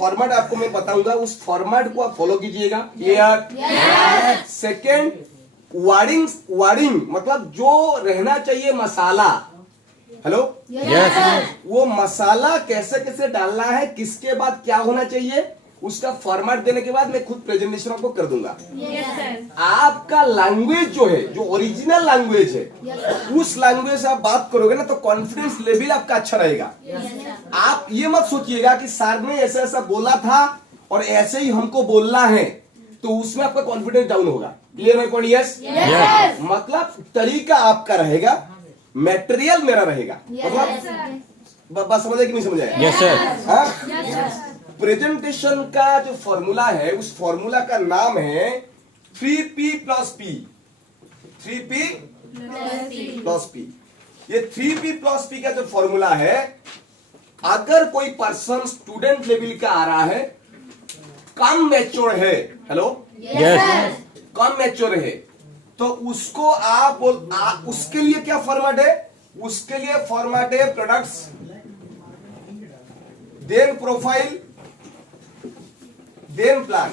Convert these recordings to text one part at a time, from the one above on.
Format आपको मैं बताऊंगा, उस फॉर्मेट को आप फॉलो कीजिएगा। क्लियर? सेकेंड, वर्डिंग मतलब जो रहना चाहिए मसाला। हेलो, वो मसाला कैसे कैसे डालना है, किसके बाद क्या होना चाहिए, उसका फॉर्मेट देने के बाद मैं खुद प्रेजेंटेशन आपको कर दूंगा। आपका लैंग्वेज जो है, जो ओरिजिनल लैंग्वेज है, उस लैंग्वेज से आप बात करोगे ना तो कॉन्फिडेंस लेवल आपका अच्छा रहेगा। आप ये मत सोचिएगा कि सर ने ऐसा ऐसा बोला था और ऐसे ही हमको बोलना है, तो उसमें आपका कॉन्फिडेंस डाउन होगा। क्लियर है पॉइंट? यस। मतलब तरीका आपका रहेगा, मटेरियल मेरा रहेगा। मतलब बात समझ आए कि नहीं समझ आए? Yes sir. प्रेजेंटेशन का जो फॉर्मूला है, उस फॉर्मूला का नाम है 3P plus P। 3P plus P। ये 3P प्लस P का जो फॉर्मूला है, अगर कोई पर्सन स्टूडेंट लेवल का आ रहा है, कम मैच्योर है, हेलो, यस कम मैच्योर है, तो उसको उसके लिए क्या फॉर्मेट है? उसके लिए फॉर्मेट है products, then profile, then plan.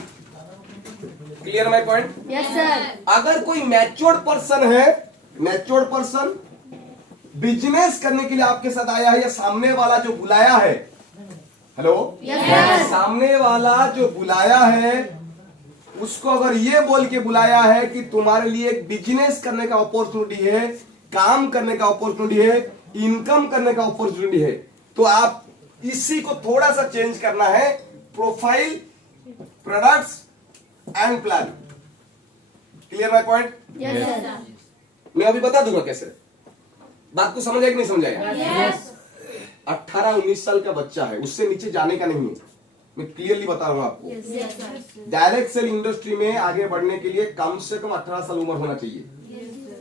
Clear my point? Yes sir. अगर कोई मैच्योर्ड पर्सन है, मैच्योर्ड पर्सन बिजनेस करने के लिए आपके साथ आया है, या सामने वाला जो बुलाया है, हेलो, सामने वाला जो बुलाया है उसको अगर ये बोल के बुलाया है कि तुम्हारे लिए एक बिजनेस करने का अपॉर्चुनिटी है, काम करने का अपॉर्चुनिटी है, इनकम करने का अपॉर्चुनिटी है, तो आप इसी को थोड़ा सा चेंज करना है, profile, products and plan. Clear my point? मैं अभी बता दूंगा कैसे। बात को समझ आया कि नहीं समझ आया? 18-19 साल का बच्चा है, उससे नीचे जाने का नहीं है, मैं क्लियरली बता रहा हूं आपको। डायरेक्ट सेल इंडस्ट्री में आगे बढ़ने के लिए कम से कम 18 साल उम्र होना चाहिए,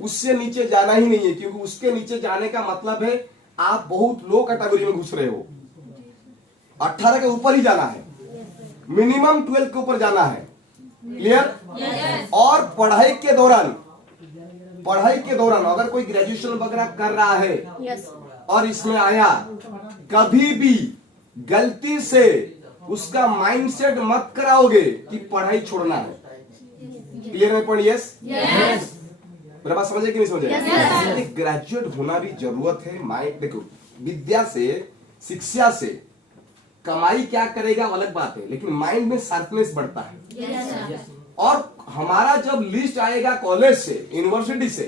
उससे नीचे जाना ही नहीं है, क्योंकि उसके नीचे जाने का मतलब है आप बहुत लो कैटेगरी में घुस रहे हो। 18 के ऊपर ही जाना है, मिनिमम 12 के ऊपर जाना है। क्लियर? और पढ़ाई के दौरान अगर कोई ग्रेजुएशन वगैरह कर रहा है और इसमें आया, कभी भी गलती से उसका माइंडसेट मत कराओगे कि पढ़ाई छोड़ना है। क्लियर है पॉइंट? यस। मेरा बात समझे कि नहीं समझे? ग्रेजुएट होना भी जरूरत है। माइंड देखो, विद्या से, शिक्षा से कमाई क्या करेगा अलग बात है, लेकिन माइंड में शार्पनेस बढ़ता है। और हमारा जब लिस्ट आएगा कॉलेज से, यूनिवर्सिटी से,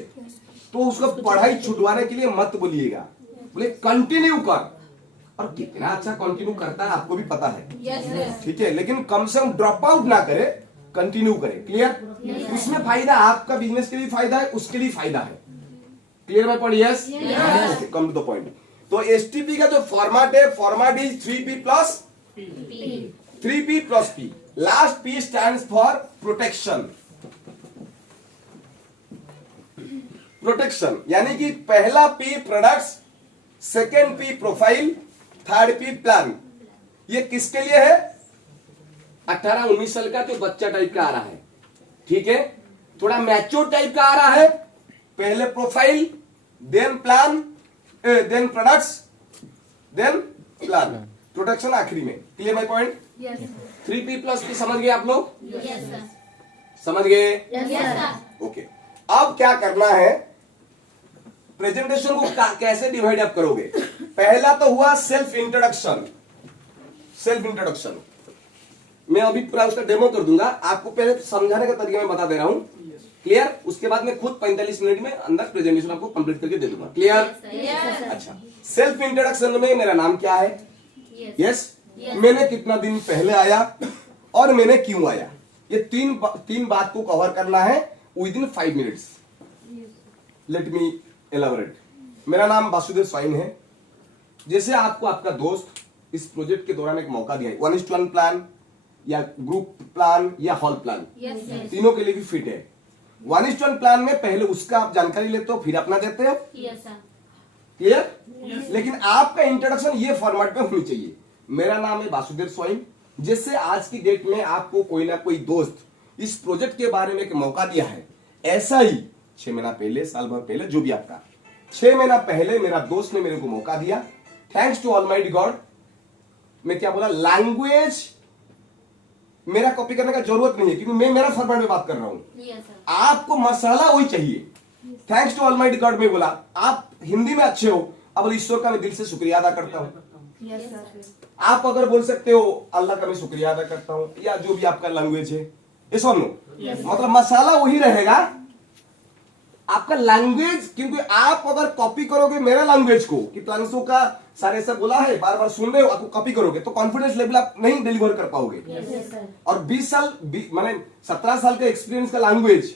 तो उसको पढ़ाई छुटवाने के लिए मत बोलिएगा, बोले कंटिन्यू कर। और कितना अच्छा कंटिन्यू करता है आपको भी पता है, ठीक है, लेकिन कम से कम ड्रॉप आउट ना करे, कंटिन्यू करे। क्लियर? उसमें फायदा, आपका बिजनेस के लिए फायदा है, उसके लिए फायदा है। Clear my point? Yes. Come to the point. तो एसटीपी का जो फॉर्मेट है, format is 3P plus P। Last P stands for protection. Protection यानी कि पहला P products, second P profile, third P plan. ये किसके लिए है? 18-19 साल का जो बच्चा टाइप का आ रहा है, ठीक है, थोड़ा मैच्योर टाइप का आ रहा है, पहले profile, then plan, then products, then plan, protection आखिरी में। Clear my point? 3P plus P समझ गए आप लोग? समझ गए? ओके। अब क्या करना है, प्रेजेंटेशन को कैसे डिवाइड अप करोगे? पहला तो हुआ सेल्फ इंट्रोडक्शन। मैं अभी पूरा उसका डेमो कर दूंगा, आपको पहले समझाने का तरीका मैं बता दे रहा हूं। क्लियर? उसके बाद मैं खुद 45 मिनट में अंदर प्रेजेंटेशन आपको कंप्लीट करके दे दूंगा। क्लियर? अच्छा, सेल्फ इंट्रोडक्शन में मेरा नाम क्या है, यस, मैंने कितना दिन पहले आया और मैंने क्यों आया, ये तीन बात को कवर करना है with in 5 minutes. Let me elaborate. मेरा नाम वासुदेव स्वाइन है। जैसे आपको आपका दोस्त इस प्रोजेक्ट के दौरान एक मौका दिया है, 1:1 प्लान या ग्रुप प्लान या हॉल प्लान, तीनों के लिए भी फिट है। 1:1 प्लान में पहले उसका आप जानकारी लेते हो, फिर अपना देते हो। क्लियर? लेकिन आपका इंट्रोडक्शन ये फॉर्मेट में होनी चाहिए। मेरा नाम है वासुदेव स्वाइन। जैसे आज की डेट में आपको कोई ना कोई दोस्त इस प्रोजेक्ट के बारे में एक मौका दिया है, ऐसा ही 6 महीना पहले, साल भर पहले, जो भी आपका 6 महीना पहले मेरा दोस्त ने मेरे को मौका दिया। Thanks to almighty God. मैं क्या बोला? लैंग्वेज मेरा कॉपी करने का जरूरत नहीं है, क्योंकि मैं मेरा फॉर्मेट में बात कर रहा हूं। आपको मसाला वही चाहिए। थैंक्स टू ऑलमाइटी गॉड में बोला, आप हिंदी में अच्छे हो, अब ईश्वर का मैं दिल से शुक्रिया अदा करता हूं। आप अगर बोल सकते हो अल्लाह का मैं शुक्रिया अदा करता हूं, या जो भी आपका लैंग्वेज है, ये सुन लो, मतलब मसाला वही रहेगा आपका लैंग्वेज। क्योंकि आप अगर कॉपी करोगे मेरा लैंग्वेज को, कि प्लानसो का सारे सब बोला है, बार बार सुन रहे हो, आपको कॉपी करोगे तो कॉन्फिडेंस लेवल आप नहीं डिलीवर कर पाओगे। और 20 साल माने 17 साल का एक्सपीरियंस का लैंग्वेज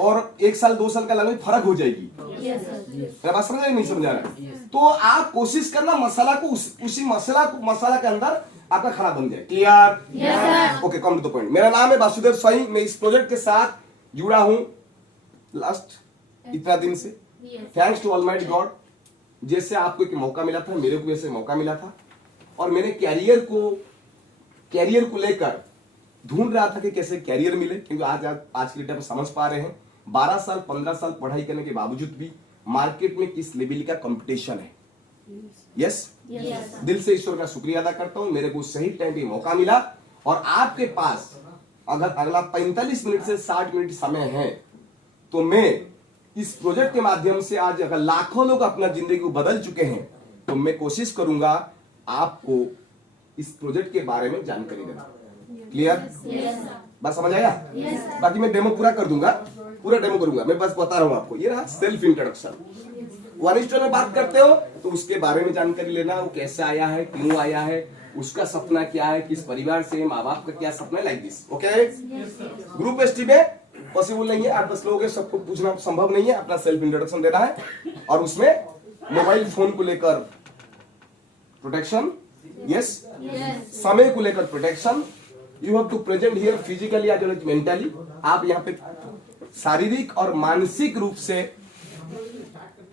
और 1 साल 2 साल का लैंग्वेज फर्क हो जाएगी। मेरा बात समझ नहीं समझा रहा? तो आप कोशिश करना मसाला को उसी मसाला के अंदर आपका खाना बन जाए। Clear? Okay, come to the point. मेरा नाम है वासुदेव स्वाई, मैं इस प्रोजेक्ट के साथ जुड़ा हूं लास्ट इतना दिन से। थैंक्स टू ऑलमाइटी गॉड, जैसे आपको एक मौका मिला था, मेरे को वैसे मौका मिला था, और मैंने कैरियर को लेकर ढूंढ रहा था कि कैसे कैरियर मिले। क्योंकि आज के डेट में समझ पा रहे हैं 12 साल 15 साल पढ़ाई करने के बावजूद भी मार्केट में किस लेवल का कंपटीशन है। यस, दिल से ईश्वर का शुक्रिया अदा करता हूं, मेरे को सही टाइम पे मौका मिला। और आपके पास अगर अगला 45 मिनट से 60 मिनट समय है, तो मैं इस प्रोजेक्ट के माध्यम से आज अगर लाखों लोग अपना जिंदगी को बदल चुके हैं, तो मैं कोशिश करूंगा आपको इस प्रोजेक्ट के बारे में जानकारी देना। क्लियर? बस समझ आया? बाकी मैं डेमो पूरा कर दूंगा, पूरा डेमो करूंगा। मैं बस बता रहा हूं आपको, ये रहा सेल्फ इंट्रोडक्शन। 1:1 में बात करते हो तो उसके बारे में जानकारी लेना, वो कैसे आया है, क्यों आया है, उसका सपना क्या है, किस परिवार से, माँ बाप का क्या सपना है, like this. Okay? Group ST में पॉसिबल नहीं है, 8-10 लोग हैं, सबको पूछना संभव नहीं है। अपना सेल्फ इंट्रोडक्शन देना है, और उसमें मोबाइल फोन को लेकर प्रोटेक्शन, यस, समय को लेकर protection, you have to present here physically as well as mentally. आप यहाँ पे शारीरिक और मानसिक रूप से,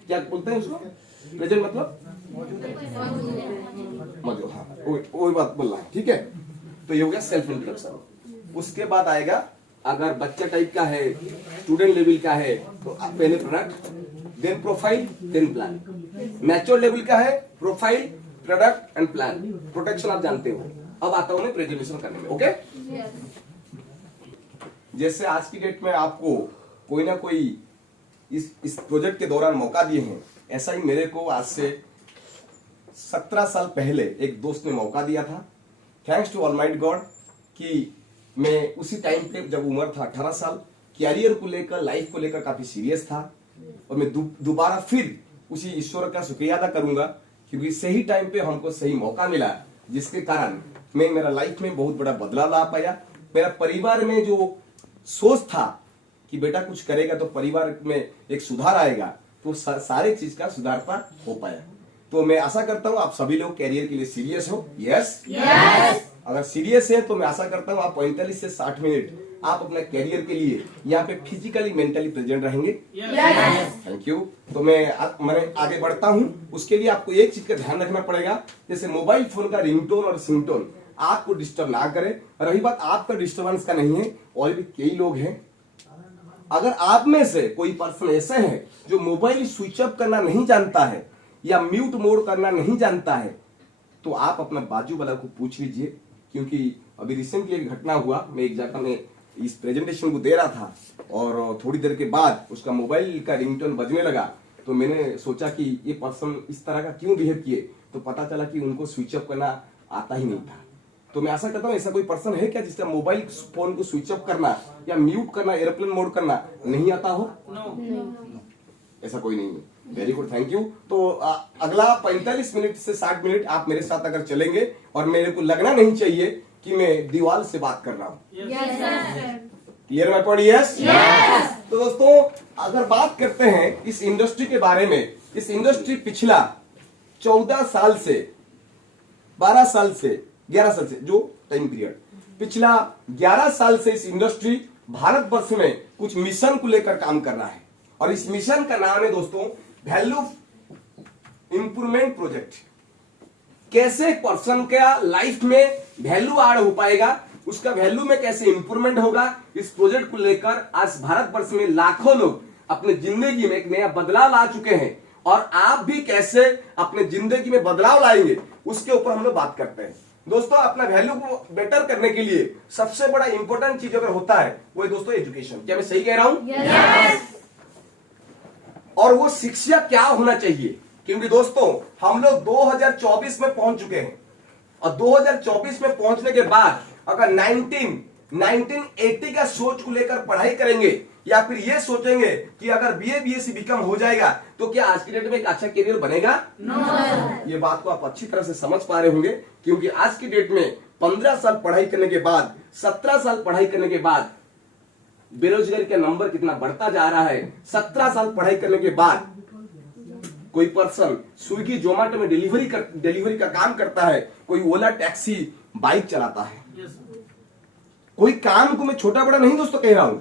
क्या बोलते हैं उसको, प्रेजेंट मतलब मौजूद, हाँ वही बात बोल रहा है। ठीक है, तो ये हो गया सेल्फ इंट्रोडक्शन। उसके बाद आएगा, अगर बच्चा टाइप का है, स्टूडेंट लेवल का है, तो पहले product, then profile, then plan. Mature level का है, profile, product and plan. Protection आप जानते हो। अब आता हूं मैं प्रेजेंटेशन करने में। ओके? जैसे आज की डेट में आपको कोई ना कोई इस प्रोजेक्ट के दौरान मौका दिए हैं, ऐसा ही मेरे को आज से 17 साल पहले एक दोस्त ने मौका दिया था। थैंक्स टू ऑलमाइटी गॉड कि मैं उसी टाइम पे, जब उम्र था 18 साल, कैरियर को लेकर, लाइफ को लेकर काफी सीरियस था। और मैं दोबारा फिर उसी ईश्वर का शुक्रिया अदा करूंगा, क्योंकि सही टाइम पे हमको सही मौका मिला, जिसके कारण मैं मेरा लाइफ में बहुत बड़ा बदलाव ला पाया। मेरा परिवार में जो सोच था कि बेटा कुछ करेगा तो परिवार में एक सुधार आएगा, तो सारे चीज का सुधारता हो पाया। तो मैं आशा करता हूँ आप सभी लोग कैरियर के लिए सीरियस हो। यस, अगर सीरियस है तो मैं आशा करता हूँ आप 45 से 60 मिनट आप अपने कैरियर के लिए यहाँ पे फिजिकली मेंटली प्रेजेंट रहेंगे। Thank you. तो मैं आगे बढ़ता हूँ, उसके लिए आपको एक चीज का ध्यान रखना पड़ेगा, जैसे मोबाइल फोन का रिंगटोन और सिंगटोन आपको डिस्टर्ब ना करे। रही बात आपका डिस्टर्बेंस का नहीं है, और भी कई लोग हैं। अगर आप में से कोई पर्सन ऐसे है जो मोबाइल स्विच ऑफ करना नहीं जानता है या म्यूट मोड करना नहीं जानता है, तो आप अपना बाजू वाला को पूछ लीजिए। क्योंकि अभी रिसेंटली एक घटना हुआ, मैं एक जगह में इस प्रेजेंटेशन को दे रहा था, और थोड़ी देर के बाद उसका मोबाइल का रिंगटोन बजने लगा। तो मैंने सोचा कि ये पर्सन इस तरह का क्यों बिहेव किए, तो पता चला कि उनको स्विच ऑफ करना आता ही नहीं था। तो मैं आशा करता हूँ ऐसा कोई पर्सन है क्या जिसका मोबाइल फोन को स्विच ऑफ करना या म्यूट करना, एयरप्लेन मोड करना नहीं आता हो? ऐसा कोई नहीं है। Very good, thank you. तो अगला 45 मिनट से 60 मिनट आप मेरे साथ अगर चलेंगे, और मेरे को लगना नहीं चाहिए कि मैं दीवार से बात कर रहा हूँ। Clear my point? यस। तो दोस्तों, अगर बात करते हैं इस इंडस्ट्री के बारे में, इस इंडस्ट्री पिछला 14 साल से 12 साल से 11 साल से जो टाइम पीरियड, पिछला 11 साल से इस इंडस्ट्री भारतवर्ष में कुछ मिशन को लेकर काम कर रहा है। और इस मिशन का नाम है दोस्तों वैल्यू इंप्रूवमेंट प्रोजेक्ट। कैसे एक पर्सन का लाइफ में वैल्यू ऐड हो पाएगा, उसका वैल्यू में कैसे इंप्रूवमेंट होगा, इस प्रोजेक्ट को लेकर आज भारतवर्ष में लाखों लोग अपने जिंदगी में एक नया बदलाव ला चुके हैं। और आप भी कैसे अपने जिंदगी में बदलाव लाएंगे, उसके ऊपर हम लोग बात करते हैं। दोस्तों अपना वैल्यू को बेटर करने के लिए सबसे बड़ा इंपॉर्टेंट चीज अगर होता है वो है दोस्तों एजुकेशन। क्या मैं सही कह रहा हूं? Yes. और वो शिक्षा क्या होना चाहिए, क्योंकि दोस्तों हम लोग 2024 में पहुंच चुके हैं और 2024 में पहुंचने के बाद अगर 1980 का सोच को लेकर पढ़ाई करेंगे या फिर ये सोचेंगे कि अगर बीए बीएससी बीकॉम हो जाएगा तो क्या आज की डेट में एक अच्छा करियर बनेगा? No. ये बात को आप अच्छी तरह से समझ पा रहे होंगे, क्योंकि आज की डेट में 15 साल पढ़ाई करने के बाद, 17 साल पढ़ाई करने के बाद बेरोजगारी का नंबर कितना बढ़ता जा रहा है। 17 साल पढ़ाई करने के बाद कोई पर्सन स्विगी जोमेटो में डिलीवरी का काम करता है, कोई ओला टैक्सी बाइक चलाता है। कोई काम को मैं छोटा बड़ा नहीं दोस्तों कह रहा हूं,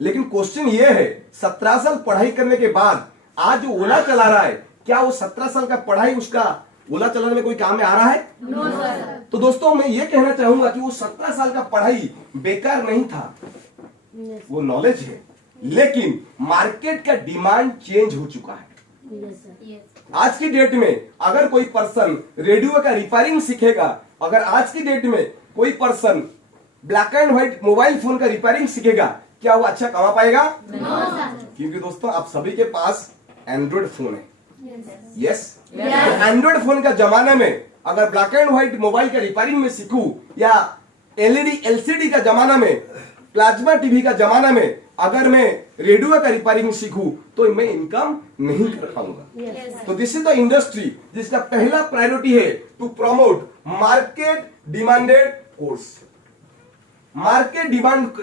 लेकिन क्वेश्चन ये है 17 साल पढ़ाई करने के बाद आज जो ओला चला रहा है, क्या वो 17 साल का पढ़ाई उसका ओला चलाने में कोई काम में आ रहा है? No, sir. तो दोस्तों मैं ये कहना चाहूंगा कि वो 17 साल का पढ़ाई बेकार नहीं था, वो नॉलेज है, लेकिन मार्केट का डिमांड चेंज हो चुका है। Yes. आज की डेट में अगर कोई पर्सन रेडियो का रिपेयरिंग सीखेगा, अगर आज की डेट में कोई person black and white mobile phone का रिपेयरिंग सीखेगा, क्या वो अच्छा कमा पाएगा? No, sir. क्योंकि दोस्तों आप सभी के पास एंड्रॉइड फोन है। Yes. यस, एंड्रॉइड फोन का जमाना में अगर ब्लैक एंड व्हाइट मोबाइल का रिपेयरिंग में सीखूं या एलईडी एलसीडी का जमाना में, प्लाज्मा टीवी का जमाना में अगर मैं रेडियो का रिपेयरिंग सीखूं तो मैं इनकम नहीं कर पाऊंगा। Yes. तो दिस इज द इंडस्ट्री जिसका पहला प्रायोरिटी है to promote market demanded course. Market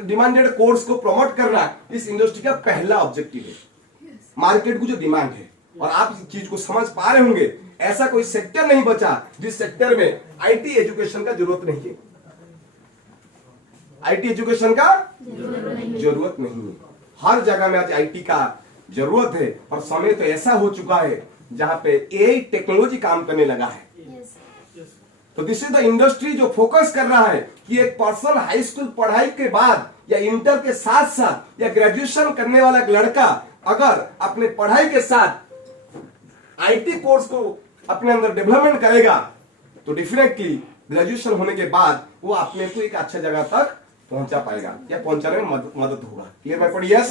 demanded course को प्रमोट करना इस इंडस्ट्री का पहला ऑब्जेक्टिव है। मार्केट को जो डिमांड है, और आप इस चीज को समझ पा रहे होंगे, ऐसा कोई सेक्टर नहीं बचा जिस सेक्टर में आईटी एजुकेशन का जरूरत नहीं है। आईटी एजुकेशन का जरूरत नहीं है, हर जगह में आज आईटी का जरूरत है। और समय तो ऐसा हो चुका है जहां पे एआई टेक्नोलॉजी काम करने लगा है। तो दिस इज द इंडस्ट्री जो फोकस कर रहा है कि एक पर्सन हाई स्कूल पढ़ाई के बाद या इंटर के साथ साथ या ग्रेजुएशन करने वाला एक लड़का अगर अपने पढ़ाई के साथ आईटी कोर्स को अपने अंदर डेवलपमेंट करेगा तो डेफिनेटली ग्रेजुएशन होने के बाद वो अपने को एक अच्छा जगह तक पहुंचा पाएगा या पहुंचाने में मदद होगा। Clear my point? Yes.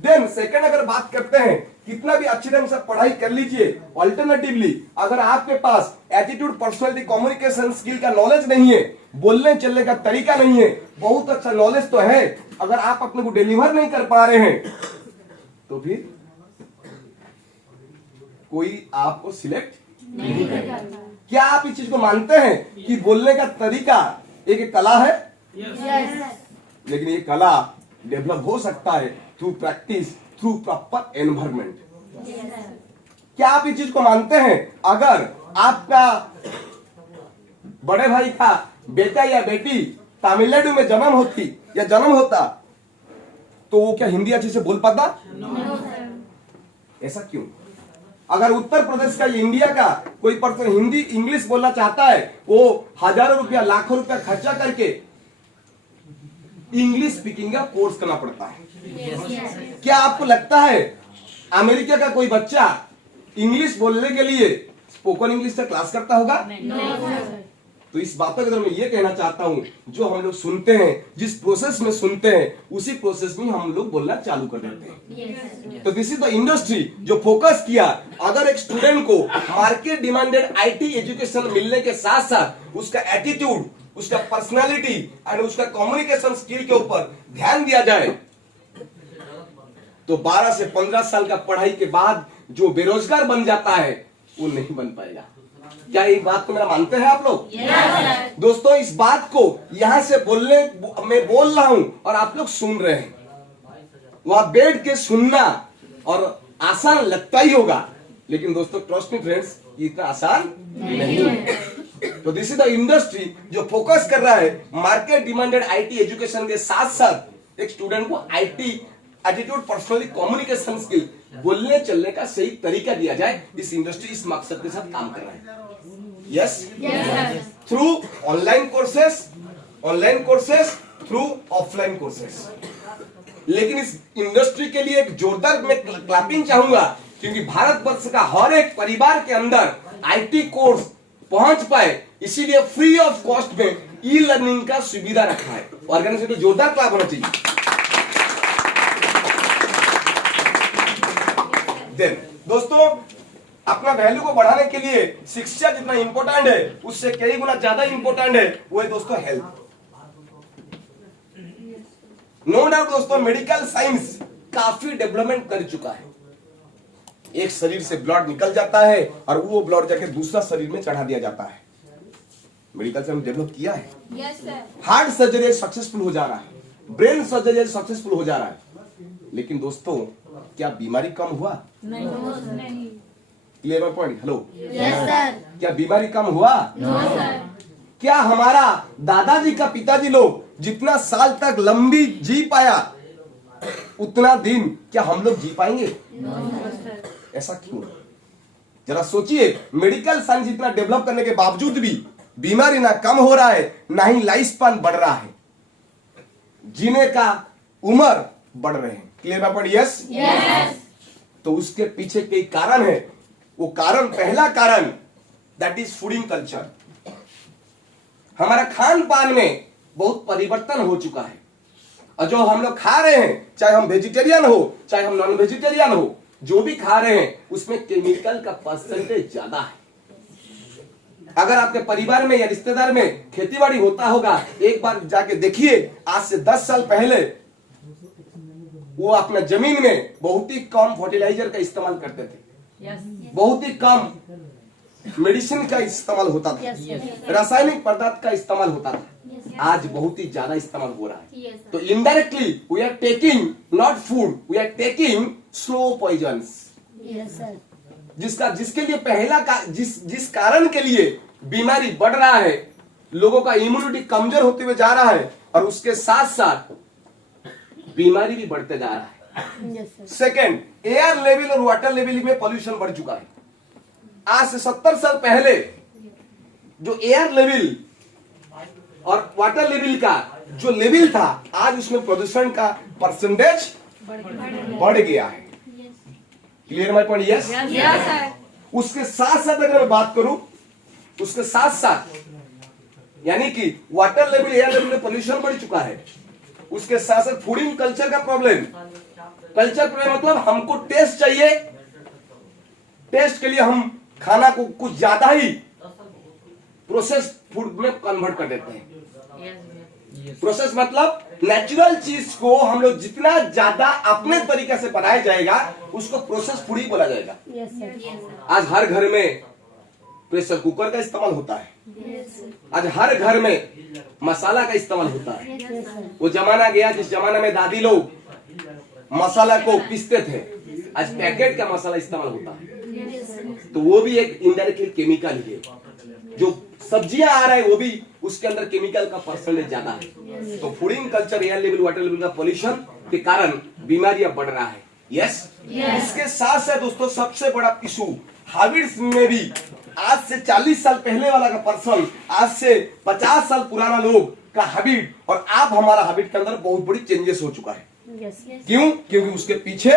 Then second अगर बात करते हैं, कितना भी अच्छे ढंग से पढ़ाई कर लीजिए, अल्टरनेटिवली अगर आपके पास एटीट्यूड, पर्सनालिटी, कम्युनिकेशन स्किल का नॉलेज नहीं है, बोलने चलने का तरीका नहीं है, बहुत अच्छा नॉलेज तो है, अगर आप अपने को डिलीवर नहीं कर पा रहे हैं तो फिर कोई आपको सिलेक्ट नहीं करेगा। क्या आप इस चीज को मानते हैं कि बोलने का तरीका एक कला है? Yes. लेकिन ये कला डेवलप हो सकता है through practice, through proper environment. क्या आप इस चीज को मानते हैं अगर आपका बड़े भाई का बेटा या बेटी तमिलनाडु में जन्म होता तो वो क्या हिंदी अच्छे से बोल पाता? ऐसा क्यों? अगर उत्तर प्रदेश का, इंडिया का कोई पर्सन हिंदी इंग्लिश बोलना चाहता है, वो हजारों रुपया, लाखों रुपया खर्चा करके इंग्लिश स्पीकिंग का कोर्स करना पड़ता है। क्या आपको लगता है अमेरिका का कोई बच्चा इंग्लिश बोलने के लिए स्पोकन इंग्लिश का क्लास करता होगा? तो इस बात पर मैं ये कहना चाहता हूं, जो हम लोग सुनते हैं, जिस प्रोसेस में सुनते हैं, उसी प्रोसेस में हम लोग बोलना चालू कर देते हैं। तो दिस इज द इंडस्ट्री जो फोकस किया, अगर एक स्टूडेंट को मार्केट डिमांडेड आईटी एजुकेशन मिलने के साथ साथ उसका एटीट्यूड, उसका पर्सनालिटी एंड उसका कम्युनिकेशन स्किल के ऊपर ध्यान दिया जाए तो 12 से 15 साल का पढ़ाई के बाद जो बेरोजगार बन जाता है वो नहीं बन पाएगा। क्या ये बात को मेरा मानते हैं आप लोग? Yes. दोस्तों इस बात को यहां से मैं बोल रहा हूं और आप लोग सुन रहे हैं, वहां बैठ के सुनना और आसान लगता ही होगा, लेकिन दोस्तों ट्रस्ट मी फ्रेंड्स, इतना आसान नहीं है। तो दिस इज द इंडस्ट्री जो फोकस कर रहा है मार्केट डिमांडेड आईटी एजुकेशन के साथ साथ एक स्टूडेंट को IT attitude, personally communication skill, बोलने चलने का सही तरीका दिया जाए। इस इंडस्ट्री इस मकसद के साथ काम कर रहा है। Yes, through online courses, through offline courses. लेकिन इस इंडस्ट्री के लिए एक जोरदार मैं क्लैपिंग चाहूंगा, क्योंकि भारत वर्ष का हर एक परिवार के अंदर आईटी कोर्स पहुंच पाए, इसीलिए फ्री ऑफ कॉस्ट में ई लर्निंग का सुविधा रखा है। ऑर्गेनाइजेशन को जोरदार क्लैप होना चाहिए। देन दोस्तों, अपना वैल्यू को बढ़ाने के लिए शिक्षा जितना इंपॉर्टेंट है उससे कई गुना ज्यादा इंपॉर्टेंट है वो है दोस्तों हेल्थ। नो डाउट दोस्तों, मेडिकल साइंस काफी डेवलपमेंट कर चुका है। एक शरीर से ब्लड निकल जाता है और वो ब्लड जाके दूसरा शरीर में चढ़ा दिया जाता है। मेडिकल साइंस डेवलप किया है। Yes sir. Heart surgery successful हो जा रहा है, ब्रेन सर्जरी सक्सेसफुल हो जा रहा है, लेकिन दोस्तों क्या बीमारी कम हुआ? नहीं। Clear my point? Hello, yes sir. क्या बीमारी कम हुआ? No sir. क्या हमारा दादाजी का पिताजी लोग जितना साल तक लंबी जी पाया उतना दिन क्या हम लोग जी पाएंगे? ऐसा क्यों? जरा सोचिए, मेडिकल साइंस इतना डेवलप करने के बावजूद भी बीमारी ना कम हो रहा है ना ही लाइफ स्पैन बढ़ रहा है, जीने का उम्र बढ़ रहे हैं। क्लियर बात? Yes yes. तो उसके पीछे कई कारण है। वो कारण, पहला कारण दैट इज फूडिंग कल्चर। हमारा खान पान में बहुत परिवर्तन हो चुका है और जो हम लोग खा रहे हैं, चाहे हम वेजिटेरियन हो चाहे हम नॉन वेजिटेरियन हो, जो भी खा रहे हैं उसमें केमिकल का परसेंटेज ज्यादा है। अगर आपके परिवार में या रिश्तेदार में खेतीबाड़ी होता होगा, एक बार जाके देखिए, आज से 10 साल पहले वो अपना जमीन में बहुत ही कम फर्टिलाइजर का इस्तेमाल करते थे, बहुत ही कम मेडिसिन का इस्तेमाल होता था, रासायनिक पदार्थ का इस्तेमाल होता था। आज बहुत ही ज्यादा इस्तेमाल हो रहा है। तो indirectly we are taking not food, we are taking slow poisons. जिसके लिए जिस कारण के लिए बीमारी बढ़ रहा है, लोगों का इम्यूनिटी कमजोर होते हुए जा रहा है और उसके साथ साथ बीमारी भी बढ़ते जा रहा है। सेकेंड, एयर लेवल और वाटर लेवल में पॉल्यूशन बढ़ चुका है। आज से 70 साल पहले जो एयर लेवल और वाटर लेवल का जो लेवल था, आज उसमें प्रदूषण का परसेंटेज बढ़ गया है। Clear my point? Yes sir. उसके साथ साथ अगर मैं बात करूं, उसके साथ साथ यानी कि वाटर लेवल, एयर लेवल में पॉल्यूशन बढ़ चुका है, उसके साथ साथ फूडिंग कल्चर का प्रॉब्लम। कल्चर प्रॉब्लम मतलब हमको टेस्ट चाहिए, टेस्ट के लिए हम खाना को कुछ ज्यादा ही प्रोसेस फूड में कन्वर्ट कर देते हैं। प्रोसेस मतलब नेचुरल चीज को हम लोग जितना ज्यादा अपने तरीके से बनाया जाएगा उसको प्रोसेस फूड ही बोला जाएगा। आज हर घर में प्रेशर कुकर का इस्तेमाल होता है, आज हर घर में मसाला का इस्तेमाल होता है। वो जमाना गया जिस जमाने में दादी लोग मसाला को पीसते थे, आज पैकेट का मसाला इस्तेमाल होता है। तो वो भी एक इनडायरेक्टली केमिकल ही है। जो सब्जियां आ रहा है वो भी उसके अंदर केमिकल का परसेंटेज ज्यादा है। तो fooding culture, air level, water level का पॉल्यूशन के कारण बीमारियां बढ़ रहा है। यस। इसके साथ साथ दोस्तों सबसे बड़ा इशू हैबिट्स में भी, आज से 40 साल पहले वाला का पर्सन, आज से 50 साल पुराना लोग का हैबिट और आप हमारा हैबिट के अंदर बहुत बड़ी चेंजेस हो चुका है। क्यों? क्योंकि उसके पीछे,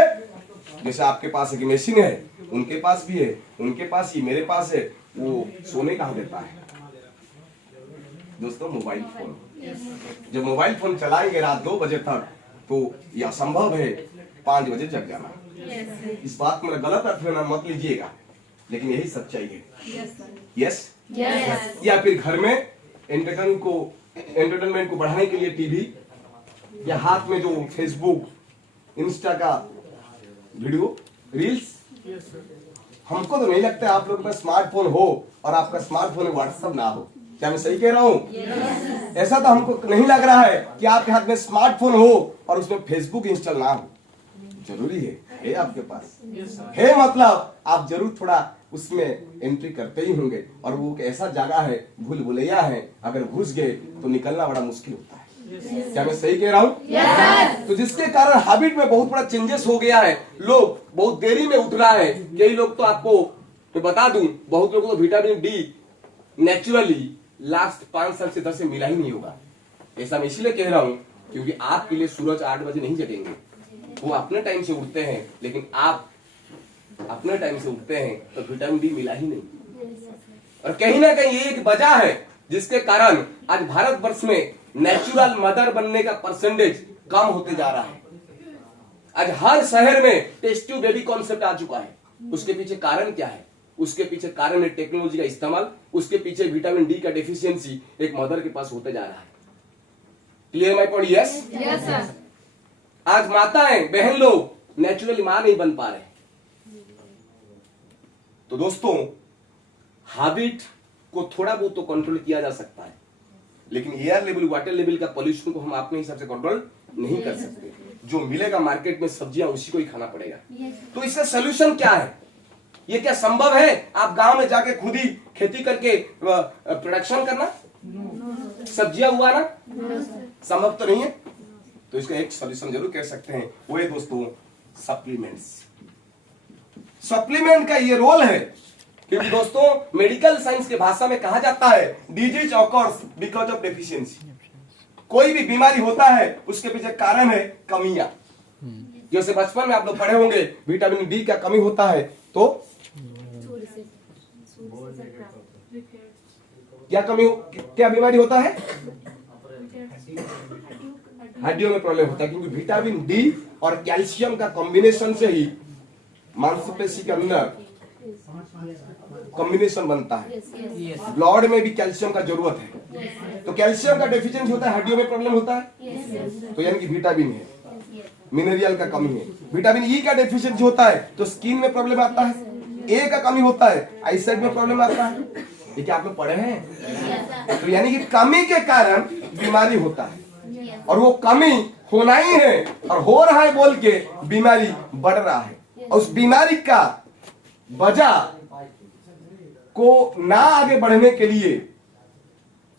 जैसे आपके पास एक मशीन है, उनके पास भी है, उनके पास ही, मेरे पास है, वो सोने कहां देता है दोस्तों? Mobile phone. जब मोबाइल फोन चलाएंगे रात 2 बजे तक तो यह संभव है 5 बजे जग जाना। इस बात में गलत अर्थ में मत लीजिएगा, लेकिन यही सच्चाई है। यस। या फिर घर में एंटरटेनमेंट को बढ़ाने के लिए टीवी या हाथ में जो फेसबुक, इंस्टा का वीडियो, रील्स। हमको तो नहीं लगता आप लोग में स्मार्टफोन हो और आपका स्मार्टफोन व्हाट्सएप ना हो। क्या मैं सही कह रहा हूं? ऐसा तो हमको नहीं लग रहा है कि आपके हाथ में स्मार्टफोन हो और उसमें फेसबुक इंस्टॉल ना हो। जरूरी है आपके पास है, मतलब आप जरूर थोड़ा उसमें एंट्री करते ही होंगे। और वो ऐसा जगह है, भूल भुलैया है, अगर घुस गए तो निकलना बड़ा मुश्किल होता है। क्या मैं सही कह रहा हूँ? तो जिसके कारण हैबिट में बहुत बड़ा चेंजेस हो गया है। लोग बहुत देरी में उठ रहा है। कई लोग तो आपको मैं बता दूं, बहुत लोगों को विटामिन डी नेचुरली लास्ट 5 साल से 10 से मिला ही नहीं होगा। ऐसा मैं इसलिए कह रहा हूं क्योंकि आपके लिए सूरज 8 बजे नहीं जगेंगे, वो अपने टाइम से उठते हैं, लेकिन आप अपने टाइम से उठते हैं तो विटामिन डी मिला ही नहीं। और कहीं ना कहीं ये एक वजह है जिसके कारण आज भारतवर्ष में नेचुरल मदर बनने का परसेंटेज कम होते जा रहा है। आज हर शहर में टेस्ट ट्यूब बेबी कॉन्सेप्ट आ चुका है। उसके पीछे कारण क्या है? उसके पीछे कारण है टेक्नोलॉजी का इस्तेमाल, उसके पीछे विटामिन डी का डेफिशिएंसी एक मदर के पास होते जा रहा है। Clear my point? Yes yes sir. आज माताएं बहन लोग नेचुरली मां नहीं बन पा रहे। तो दोस्तों, हैबिट को थोड़ा बहुत तो कंट्रोल किया जा सकता है, लेकिन एयर लेवल वाटर लेवल का पोल्यूशन को हम अपने हिसाब से कंट्रोल नहीं कर सकते। जो मिलेगा मार्केट में सब्जियां उसी को ही खाना पड़ेगा। तो इसका सोल्यूशन क्या है? ये क्या संभव है आप गांव में जाके खुद ही खेती करके प्रोडक्शन करना, सब्जियां उगाना? संभव तो नहीं है। तो इसका एक सोल्यूशन जरूर कह सकते हैं, वो है दोस्तों सप्लीमेंट्स। सप्लीमेंट का ये रोल है क्योंकि दोस्तों मेडिकल साइंस के भाषा में कहा जाता है disease occurs because of deficiency. कोई भी बीमारी होता है उसके पीछे कारण है कमियां। जैसे बचपन में आप लोग पढ़े होंगे विटामिन डी का कमी होता है तो क्या बीमारी होता है? हड्डियों में प्रॉब्लम होता है, क्योंकि विटामिन डी और कैल्शियम का कॉम्बिनेशन से ही मांसपेशी के अंदर कॉम्बिनेशन बनता है। ब्लड में भी कैल्शियम का जरूरत है, तो कैल्शियम का डेफिशिएंसी होता है, हड्डियों में प्रॉब्लम होता है। तो यानी कि विटामिन है, मिनरल का कमी है। विटामिन ई का डेफिशिएंसी होता है तो स्किन में प्रॉब्लम आता है। ए का कमी होता है, आईसाइट में प्रॉब्लम आता है। ये क्या आप लोग पढ़े हैं? तो यानी कि कमी के कारण बीमारी होता है, और वो कमी होना ही है और हो रहा है बोल के बीमारी बढ़ रहा है। और उस बीमारी का वजह को ना आगे बढ़ने के लिए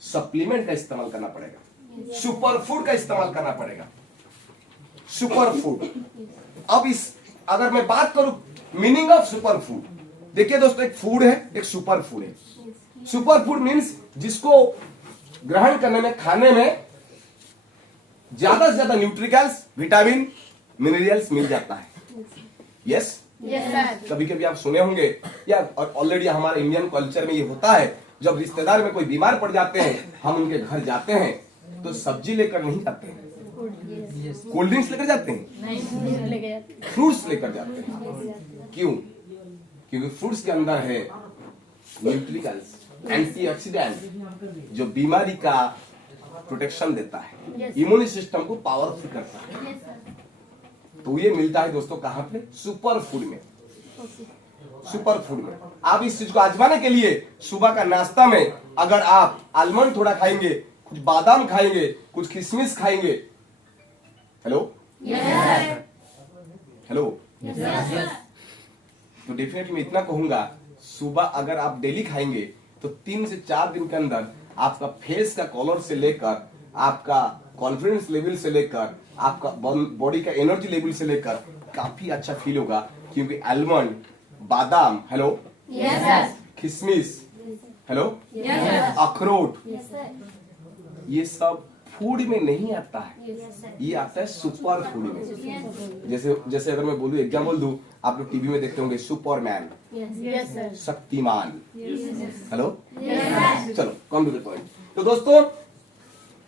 सप्लीमेंट का इस्तेमाल करना पड़ेगा, सुपर फूड का इस्तेमाल करना पड़ेगा। सुपर फूड, अब इस अगर मैं बात करूं मीनिंग ऑफ सुपर फूड, देखिए दोस्तों, एक फूड है, एक सुपर फूड है। सुपर फूड मीन्स जिसको ग्रहण करने में, खाने में ज्यादा से ज्यादा न्यूट्रिकल्स, विटामिन, मिनरल्स मिल जाता है। यस कभी कभी आप सुने होंगे या ऑलरेडी हमारे इंडियन कल्चर में ये होता है, जब रिश्तेदार में कोई बीमार पड़ जाते हैं हम उनके घर जाते हैं तो सब्जी लेकर नहीं जाते हैं, कोल्ड ड्रिंक्स लेकर जाते हैं, फ्रूट्स लेकर जाते हैं। क्यों? क्योंकि फ्रूट्स के अंदर है न्यूट्रिकल्स, एंटीऑक्सीडेंट, जो बीमारी का प्रोटेक्शन देता है, इम्यून सिस्टम को पावरफुल करता है। तो ये मिलता है दोस्तों कहां पे? सुपर फूड में। सुपर फूड में आप इस चीज को आजमाने के लिए सुबह का नाश्ता में अगर आप आलमंड थोड़ा खाएंगे, कुछ बादाम खाएंगे, कुछ किशमिश खाएंगे, हेलो हेलो, तो डेफिनेटली मैं इतना कहूंगा, सुबह अगर आप डेली खाएंगे तो 3 से 4 दिन के अंदर आपका फेस का कलर से लेकर, आपका कॉन्फिडेंस लेवल से लेकर, आपका बॉडी का एनर्जी लेवल से लेकर काफी अच्छा फील होगा। क्योंकि आलमंड, बादाम, हेलो, किशमिश, हेलो, अखरोट, ये सब फूड में नहीं आता है, ये आता है सुपर फूड में। जैसे अगर मैं बोलूं, एग्जाम्पल दूं, आप लोग टीवी में देखते होंगे सुपरमैन, शक्तिमान, हेलो, चलो कम टू द पॉइंट। तो दोस्तों,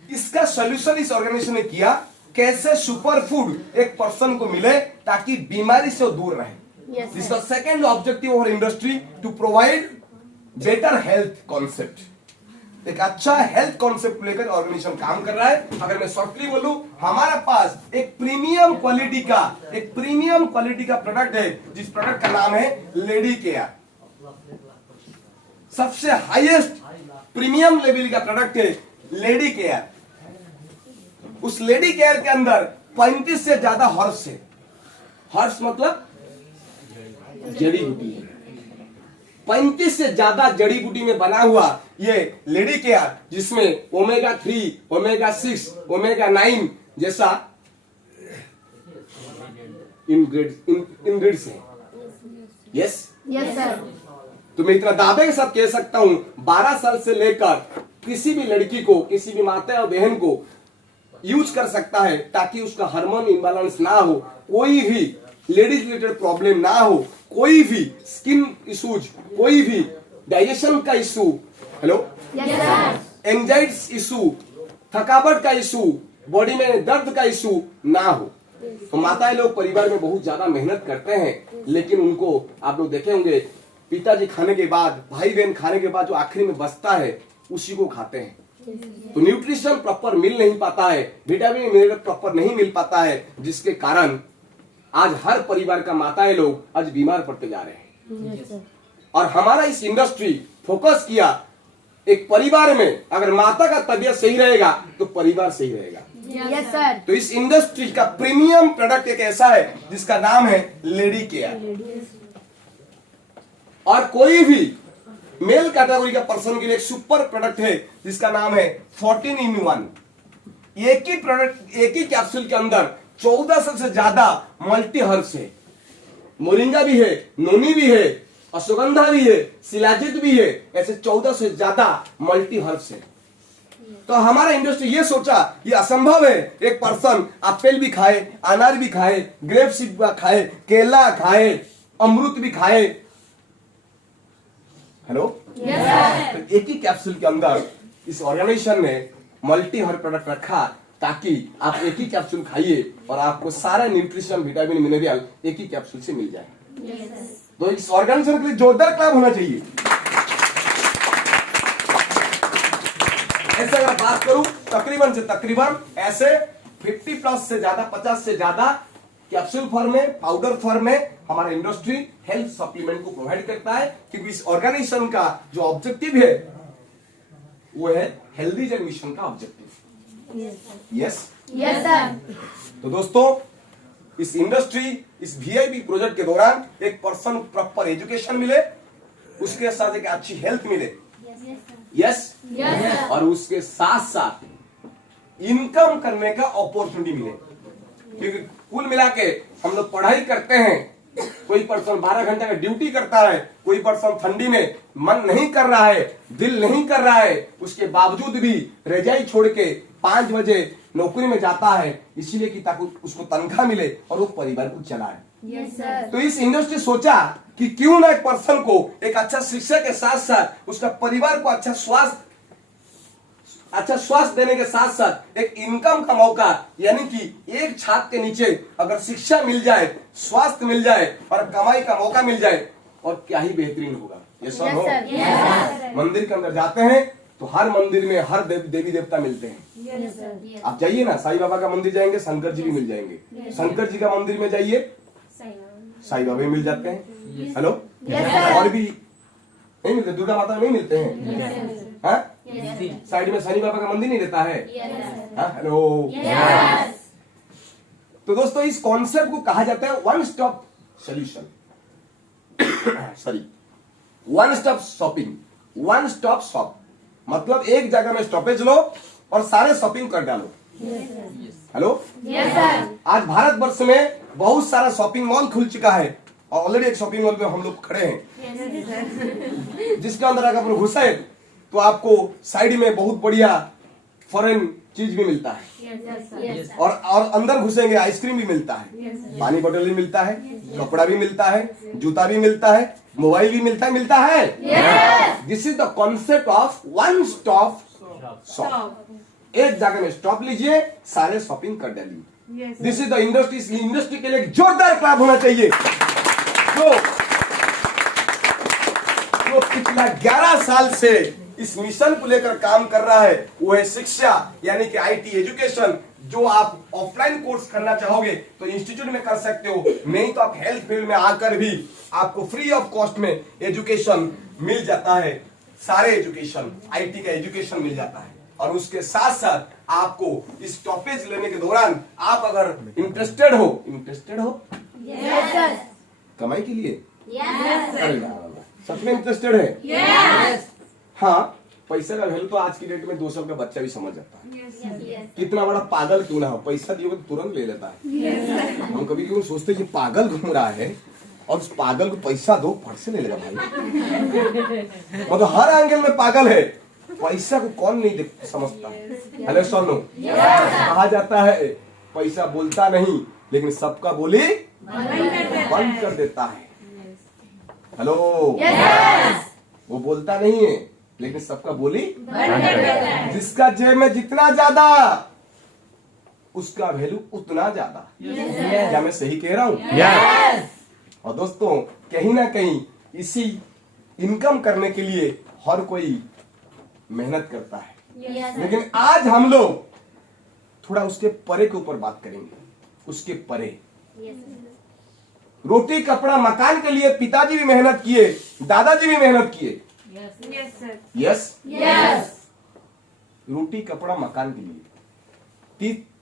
इसका सोल्यूशन इस ऑर्गेनाइजेशन ने किया, कैसे सुपर फूड एक पर्सन को मिले ताकि बीमारी से दूर रहे। इसका सेकेंड ऑब्जेक्टिव और industry to provide better health concept, एक अच्छा हेल्थ कॉन्सेप्ट लेकर ऑर्गेनाइजेशन काम कर रहा है। अगर मैं शॉर्टली बोलूं, हमारे पास एक प्रीमियम क्वालिटी का प्रोडक्ट है, जिस प्रोडक्ट का नाम है लेडी केयर। सबसे हाईएस्ट प्रीमियम लेवल का प्रोडक्ट है लेडी केयर। उस लेडी केयर के अंदर 35 से ज्यादा हर्ब्स है। हर्ब्स मतलब जड़ी बूटी है। 35 से ज्यादा जड़ी बूटी में बना हुआ ये लेडी केयर, जिसमें ओमेगा 3, ओमेगा 6, ओमेगा 9 जैसा इंग्रेडिएंट्स है। Yes sir. तो मैं इतना दावे के साथ कह सकता हूं, 12 साल से लेकर किसी भी लड़की को, किसी भी माता और बहन को यूज कर सकता है, ताकि उसका हार्मोन इम्बैलेंस ना हो, कोई भी लेडीज रिलेटेड प्रॉब्लम ना हो, कोई भी स्किन इश्यूज, कोई भी डाइजेशन का इशू, हेलो, एंजाइटी इशू, थकावट का इशू, बॉडी में दर्द का इशू ना हो। तो माताएं लोग परिवार में बहुत ज्यादा मेहनत करते हैं, लेकिन उनको आप लोग देखे होंगे पिताजी खाने के बाद, भाई बहन खाने के बाद जो आखिरी में बचता है उसी को खाते हैं। तो न्यूट्रिशन प्रॉपर मिल नहीं पाता है, विटामिन मिनरल प्रॉपर नहीं मिल पाता है, जिसके कारण आज हर परिवार का माताएं लोग आज बीमार पड़ते जा रहे हैं। और हमारा इस इंडस्ट्री फोकस किया, एक परिवार में अगर माता का तबीयत सही रहेगा तो परिवार सही रहेगा। Yes sir. तो इस इंडस्ट्री का प्रीमियम प्रोडक्ट एक ऐसा है जिसका नाम है लेडी केयर। और कोई भी मेल कैटेगरी का पर्सन के लिए एक सुपर प्रोडक्ट है जिसका नाम है 14 in 1। एक ही प्रोडक्ट, एक ही कैप्सूल के अंदर 1400 से ज्यादा मल्टी हर्ब्स है। मोरिंगा भी है, नोनी भी है, अश्वगंधा भी है, शिलाजित भी है, ऐसे 1400 से ज्यादा मल्टी हर्ब्स है। तो हमारा इंडस्ट्री ये सोचा ये असंभव है, एक पर्सन एप्पल भी खाए, अनार भी खाए, ग्रेप्स भी खाए, केला खाए, अमरूद भी खाए, हेलो, तो एक ही कैप्सूल के अंदर इस ऑर्गेनाइजेशन ने मल्टी हर्ब प्रोडक्ट रखा ताकि आप एक ही कैप्सूल खाइए और आपको सारा न्यूट्रिशन, विटामिन, मिनरल एक ही कैप्सूल से मिल जाए। तो इस ऑर्गेनाइजेशन के लिए जोरदार क्लैप होना चाहिए। ऐसे अगर बात करूं तकरीबन से तकरीबन ऐसे 50+ से ज्यादा, 50 से ज्यादा कैप्सूल फॉर्म में, पाउडर फॉर्म में हमारा इंडस्ट्री हेल्थ सप्लीमेंट को प्रोवाइड करता है, क्योंकि इस ऑर्गेनाइजेशन का जो ऑब्जेक्टिव है वो है हेल्दी जनरेशन का ऑब्जेक्टिव। Yes yes sir. तो दोस्तों इस इंडस्ट्री, इस वीआईपी प्रोजेक्ट के दौरान एक पर्सन प्रॉपर एजुकेशन मिले, उसके साथ एक अच्छी हेल्थ मिले, यस, और उसके साथ साथ इनकम करने का अपॉर्चुनिटी मिले। क्योंकि कुल मिला के हम लोग पढ़ाई करते हैं, कोई पर्सन 12 घंटे का ड्यूटी करता है, कोई पर्सन ठंडी में मन नहीं कर रहा है, दिल नहीं कर रहा है, उसके बावजूद भी रजाई छोड़ के 5 बजे नौकरी में जाता है, इसीलिए कि ताकि उसको तनख्वाह मिले और वो परिवार को चलाए। Yes sir. तो इस इंडस्ट्री सोचा कि क्यों ना एक पर्सन को एक अच्छा शिक्षा के साथ साथ उसका परिवार को अच्छा स्वास्थ्य देने के साथ साथ एक इनकम का मौका, यानी कि एक छात के नीचे अगर शिक्षा मिल जाए, स्वास्थ्य मिल जाए और कमाई का मौका मिल जाए, और क्या ही बेहतरीन होगा। ये सब हो। मंदिर के अंदर जाते हैं तो हर मंदिर में हर देवी देवता मिलते हैं। आप जाइए ना, साईं बाबा का मंदिर जाएंगे, शंकर जी भी मिल जाएंगे। शंकर जी का मंदिर में जाइए, साईं बाबा भी मिल जाते हैं। हेलो, और भी नहीं मिलते, दुर्गा माता नहीं मिलते हैं। साइड में शनि बाबा का मंदिर नहीं रहता है। हेलो, तो दोस्तों इस कॉन्सेप्ट को कहा जाता है one stop solution, sorry one stop shopping, one stop shop, मतलब एक जगह में स्टॉपेज लो और सारे शॉपिंग कर डालो। हेलो, आज भारतवर्ष में बहुत सारा शॉपिंग मॉल खुल चुका है और ऑलरेडी एक शॉपिंग मॉल पे हम लोग खड़े हैं, जिसके अंदर अगर आप घुसे तो आपको साइड में बहुत बढ़िया फॉरेन चीज भी मिलता है, और अंदर घुसेंगे आइसक्रीम भी मिलता है, पानी बोतल भी मिलता है, कपड़ा भी मिलता है, जूता भी मिलता है, मोबाइल भी मिलता है। This is the concept of one stop shop. एक जगह में स्टॉप लीजिए, सारे शॉपिंग कर डालिए। This is the industry. इस इंडस्ट्री के लिए एक जोरदार क्लैप होना चाहिए। जो पिछला 11 साल से इस मिशन को लेकर काम कर रहा है वो है शिक्षा, यानी कि आईटी एजुकेशन। जो आप ऑफलाइन कोर्स करना चाहोगे तो इंस्टीट्यूट में कर सकते हो, नहीं तो आप हेल्थ फील्ड में आकर भी आपको फ्री ऑफ कॉस्ट में एजुकेशन मिल जाता है। सारे एजुकेशन, आईटी का एजुकेशन मिल जाता है। और उसके साथ साथ आपको इस टॉपिक लेने के दौरान आप अगर इंटरेस्टेड हो यस सर। कमाई के लिए, यस अरे वाह, सच में इंटरेस्टेड है? यस। हाँ, पैसा का वैल्यू तो आज की डेट में 2 साल का बच्चा भी समझ जाता है। यस। कितना बड़ा पागल क्यों ना हो, पैसा दिए तो तुरंत ले लेता है। हम कभी कभी सोचते हैं ये पागल घूम रहा है और उस पागल को पैसा दो, फट से ले लेगा भाई। मतलब हर एंगल में पागल है, पैसा को कौन नहीं समझता। हेलो सोनू, कहा जाता है पैसा बोलता नहीं लेकिन सबका बोली बंद कर देता है। हेलो, वो बोलता नहीं है, लेकिन सबका बोली जिसका जेब में जितना ज्यादा उसका वैल्यू उतना ज्यादा। क्या मैं सही कह रहा हूं? और दोस्तों कहीं ना कहीं इसी इनकम करने के लिए हर कोई मेहनत करता है, लेकिन आज हम लोग थोड़ा उसके परे के ऊपर बात करेंगे। उसके परे रोटी कपड़ा मकान के लिए पिताजी भी मेहनत किए, दादाजी भी मेहनत किए। यस, रोटी कपड़ा मकान के लिए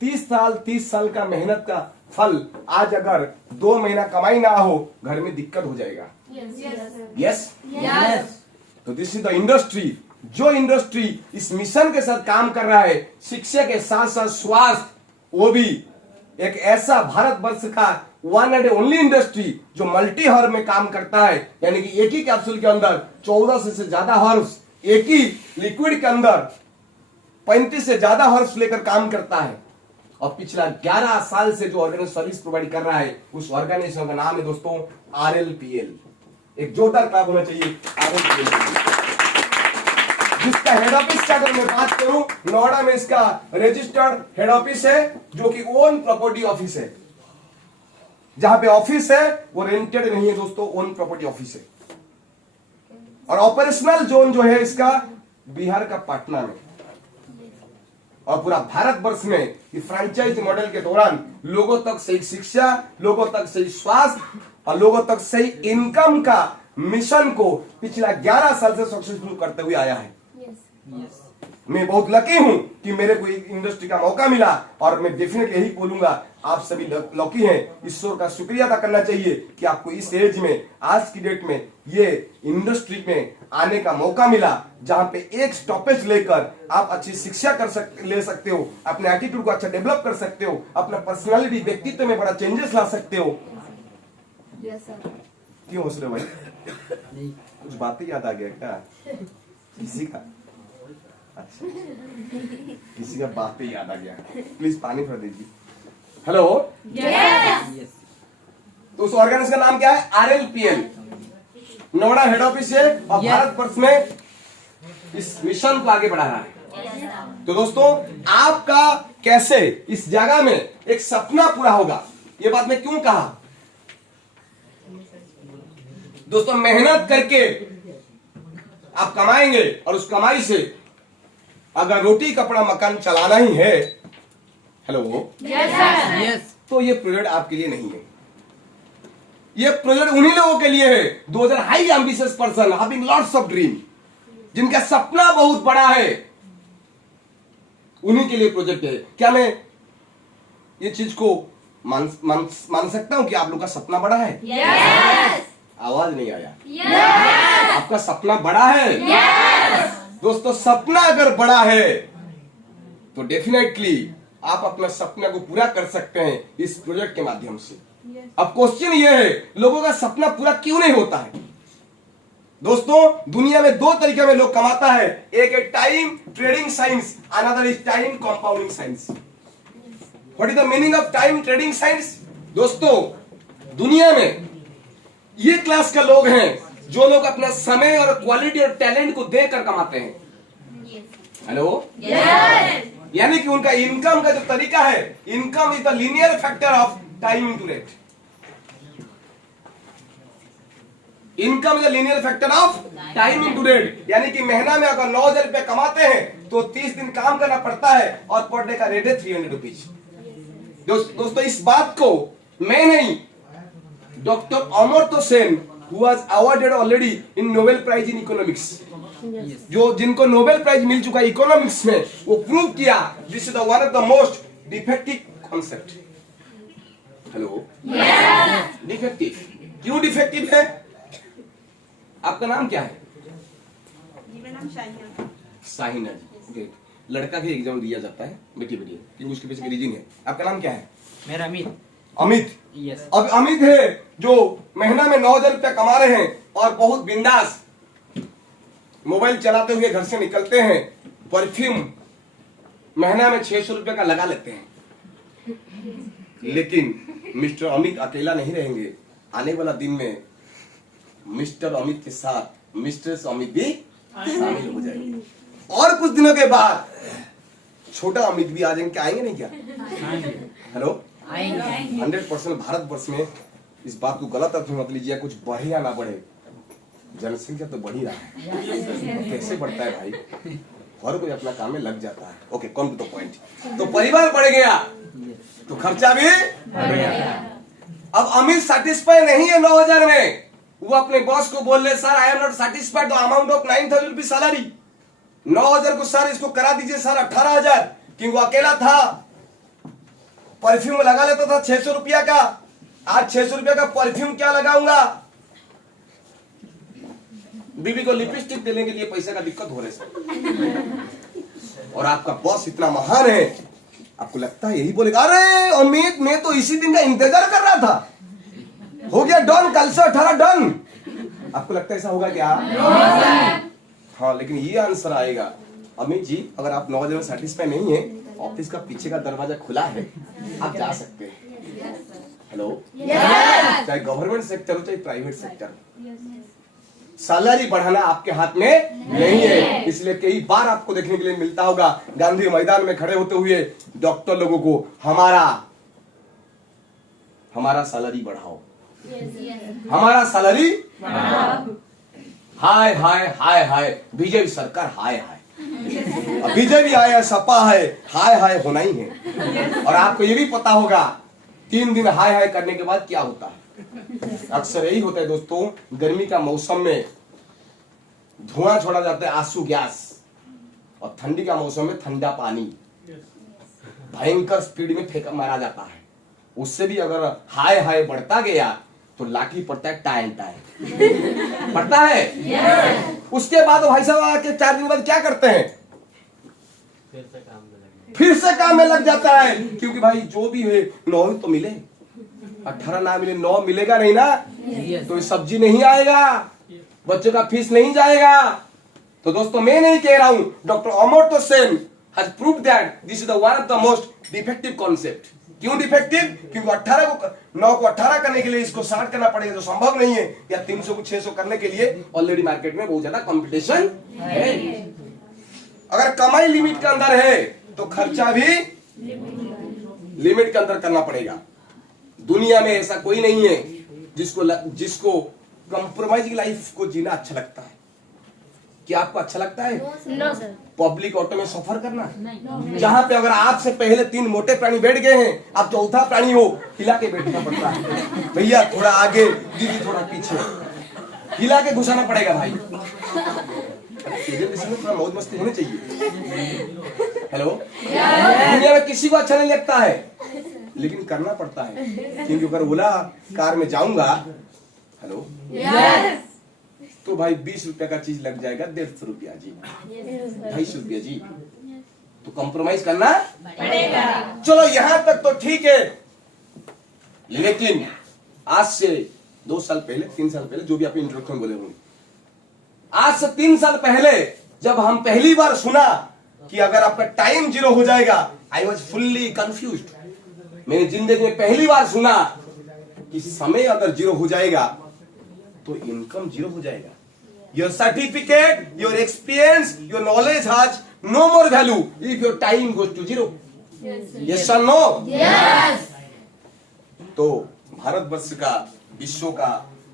30 साल का मेहनत का फल आज अगर 2 महीना कमाई ना हो, घर में दिक्कत हो जाएगा। यस, तो दिस इज द इंडस्ट्री। जो इंडस्ट्री इस मिशन के साथ काम कर रहा है, शिक्षा के साथ साथ स्वास्थ्य, वो भी एक ऐसा भारत वर्ष का वन एंड ओनली इंडस्ट्री जो मल्टी हर्ब में काम करता है, यानी कि एक ही कैप्सूल के अंदर 14 से ज्यादा हर्ब्स, एक ही लिक्विड के अंदर 35 से ज्यादा हर्ब्स लेकर काम करता है। और पिछला 11 साल से जो ऑर्गेनाइजेशन सर्विस प्रोवाइड कर रहा है, उस ऑर्गेनाइजेशन का नाम है दोस्तों RLPL। एक जोरदार क्लैप होना चाहिए RLPL, जिसका हेड ऑफिस का अगर मैं बात करूं, नोएडा में इसका रजिस्टर्ड हेड ऑफिस है, जो कि ओन प्रॉपर्टी ऑफिस है। जहां पे ऑफिस है वो रेंटेड नहीं है दोस्तों, ओन प्रॉपर्टी ऑफिस है। और ऑपरेशनल जोन जो है इसका बिहार का पटना में। और पूरा भारत वर्ष में इस फ्रेंचाइज मॉडल के दौरान लोगों तक सही शिक्षा, लोगों तक सही स्वास्थ्य और लोगों तक सही इनकम का मिशन को पिछला 11 साल से सक्सेसफुल करते हुए आया है। मैं बहुत लकी हूं कि मेरे को इंडस्ट्री का मौका मिला, और मैं डेफिनेटली यही बोलूंगा आप सभी लकी हैं। ईश्वर का शुक्रिया अदा करना चाहिए कि आपको इस एज में, आज की डेट में ये इंडस्ट्री में आने का मौका मिला, जहां पे एक स्टॉपेज लेकर आप अच्छी शिक्षा ले सकते हो, अपने एटीट्यूड को अच्छा डेवलप कर सकते हो, अपना पर्सनालिटी, व्यक्तित्व में बड़ा चेंजेस ला सकते हो। क्यों हंस रहे भाई? कुछ बातें याद आ गया क्या किसी का? अच्छा, किसी का बात पे याद आ गया, प्लीज पानी भर दीजिए। हेलो, तो उस ऑर्गेनाइजेशन का नाम क्या है? RLPL। नोएडा हेड ऑफिस है और भारत वर्ष में इस मिशन को आगे बढ़ा रहा है। तो दोस्तों आपका कैसे इस जगह में एक सपना पूरा होगा, ये बात मैं क्यों कहा? दोस्तों मेहनत करके आप कमाएंगे, और उस कमाई से अगर रोटी कपड़ा मकान चलाना ही है, हेलो, तो ये प्रोजेक्ट आपके लिए नहीं है। ये प्रोजेक्ट उन्हीं लोगों के लिए है, those are high ambitious person having lots of dream, जिनका सपना बहुत बड़ा है, उन्हीं के लिए प्रोजेक्ट है। क्या मैं ये चीज को मान सकता हूं कि आप लोग का सपना बड़ा है? आवाज नहीं आया। आपका सपना बड़ा है? दोस्तों सपना अगर बड़ा है तो डेफिनेटली आप अपना सपना को पूरा कर सकते हैं इस प्रोजेक्ट के माध्यम से। अब क्वेश्चन ये है, लोगों का सपना पूरा क्यों नहीं होता है? दोस्तों दुनिया में 2 तरीके में लोग कमाता है, एक है time trading science, another is time compounding science. What is the meaning of time trading science? दोस्तों दुनिया में ये क्लास के लोग हैं जो लोग अपना समय और क्वालिटी और टैलेंट को देकर कमाते हैं। हेलो, यानी कि उनका इनकम का जो तरीका है, income is the linear factor of time into rate. Income is the linear factor of time into rate, यानी कि महीना में अगर 9,000 रुपए कमाते हैं तो 30 दिन काम करना पड़ता है, और पर डे का रेट है 300 रुपीज। दोस्तों इस बात को मैं नहीं, doctor Amartya Sen who was awarded already in Nobel Prize in Economics, जो जिनको नोबेल प्राइज मिल चुका है इकोनॉमिक्स में, वो प्रूव किया this is one of the most defective concept. Hello, defective क्यों डिफेक्टिव है? आपका नाम क्या है? मेरा नाम साहिना जी। लड़का भी एग्जाम दिया जाता है, बेटी क्योंकि उसके पीछे रीजन है। आपका नाम क्या है? मेरा अमित। अमित, यस। अब अमित है जो महीना में 9,000 रुपया कमा रहे हैं और बहुत बिंदास मोबाइल चलाते हुए घर से निकलते हैं, परफ्यूम महीना में 600 रुपए का लगा लेते हैं। लेकिन मिस्टर अमित अकेला नहीं रहेंगे। आने वाला दिन में मिस्टर अमित के साथ मिस्टर अमित भी शामिल हो जाएंगे। और कुछ दिनों के बाद छोटा अमित भी आ जाएंगे, आएंगे नहीं क्या? हेलो, 100% भारतवर्ष में इस बात को गलत अर्थ में मत लीजिए, कुछ बढ़े या ना बढ़े, जनसंख्या तो बढ़ ही रहा है। कैसे बढ़ता है भाई? हर कोई अपना काम में लग जाता है। Okay, come to the point. तो परिवार बढ़ गया तो खर्चा भी बढ़ गया। अब अमित सेटिस्फाई नहीं है 9,000 में, वो अपने बॉस को बोल रहे, sir I am not satisfied the amount of 9,000 rupees salary. 9,000 को सर इसको करा दीजिए सर 18,000, क्योंकि वो अकेला था, परफ्यूम लगा लेता था 600 रुपया का। आज 600 रुपया का परफ्यूम क्या लगाऊंगा? बीबी को लिपस्टिक देने के लिए पैसे का दिक्कत हो रहे सर। और आपका बॉस इतना महान है, आपको लगता है यही बोलेगा, अरे अमित मैं तो इसी दिन का इंतजार कर रहा था, हो गया डन, कल से 18 डन। आपको लगता है ऐसा होगा क्या? हाँ, लेकिन ये आंसर आएगा, अमित जी अगर आप 9,000 में सेटिस्फाई नहीं है, ऑफिस का पीछे का दरवाजा खुला है, आप जा सकते हैं। हेलो, चाहे गवर्नमेंट सेक्टर हो चाहे प्राइवेट सेक्टर, सैलरी बढ़ाना आपके हाथ में नहीं है। इसलिए कई बार आपको देखने के लिए मिलता होगा गांधी मैदान में खड़े होते हुए डॉक्टर लोगों को, हमारा सैलरी बढ़ाओ, हमारा सैलरी बढ़ाओ। हाय हाय हाय हाय, बीजेपी सरकार हाय हाय, बीजेपी आया, सपा है, हाय हाय होना ही है। और आपको ये भी पता होगा 3 दिन हाय हाय करने के बाद क्या होता है। अक्सर यही होता है दोस्तों, गर्मी का मौसम में धुआं छोड़ा जाता है, आंसू गैस, और ठंडी का मौसम में ठंडा पानी भयंकर स्पीड में फेंक मारा जाता है। उससे भी अगर हाय हाय बढ़ता गया तो लाठी पड़ता है, टाइम टाइम पड़ता है। उसके बाद भाई साहब आके 4 दिन बाद क्या करते हैं? फिर से काम में लग जाता है, क्योंकि भाई जो भी है 9 तो मिले, 18 ना मिले, 9 मिलेगा नहीं ना, तो सब्जी नहीं आएगा, बच्चों का फीस नहीं जाएगा। तो दोस्तों मैं नहीं कह रहा हूं, doctor Amartya Sen has proved that this is the one of the most defective concept। क्यों डिफेक्टिव? क्योंकि 9 को 18 करने के लिए इसको 60 करना पड़ेगा, जो संभव नहीं है, या 300 को 600 करने के लिए ऑलरेडी मार्केट में बहुत ज्यादा कंपटीशन है। अगर कमाई लिमिट के अंदर है तो खर्चा भी लिमिट के अंदर करना पड़ेगा। दुनिया में ऐसा कोई नहीं है जिसको कंप्रोमाइज की लाइफ को जीना अच्छा लगता है। क्या आपको अच्छा लगता है? No sir. पब्लिक ऑटो में सफर करना, जहां पे अगर आपसे पहले 3 मोटे प्राणी बैठ गए हैं, आप चौथा प्राणी हो, हिला के बैठना पड़ता है। भैया थोड़ा आगे, दीदी थोड़ा पीछे, हिला के घुसाना पड़ेगा भाई। थोड़ा मौज मस्ती होनी चाहिए। हेलो, दुनिया में किसी को अच्छा नहीं लगता है, लेकिन करना पड़ता है, क्योंकि अगर ओला कार में जाऊंगा, हेलो, तो भाई 20 रुपया का चीज लग जाएगा 150 रुपया जी, 250 रुपया जी, तो कॉम्प्रोमाइज करना पड़ेगा। चलो यहां तक तो ठीक है, लेकिन आज से 2 साल पहले, 3 साल पहले, जो भी आप इंट्रोडक्शन बोले होंगे, आज से 3 साल पहले जब हम पहली बार सुना कि अगर आपका टाइम 0 हो जाएगा, आई वॉज फुल्ली कंफ्यूज्ड। मैंने जिंदगी में पहली बार सुना कि समय अगर 0 हो जाएगा तो इनकम 0 हो जाएगा। Your certificate, your experience, your knowledge has no more value if your time goes to 0. Yes or no? Yes. तो भारतवर्ष का, विश्व का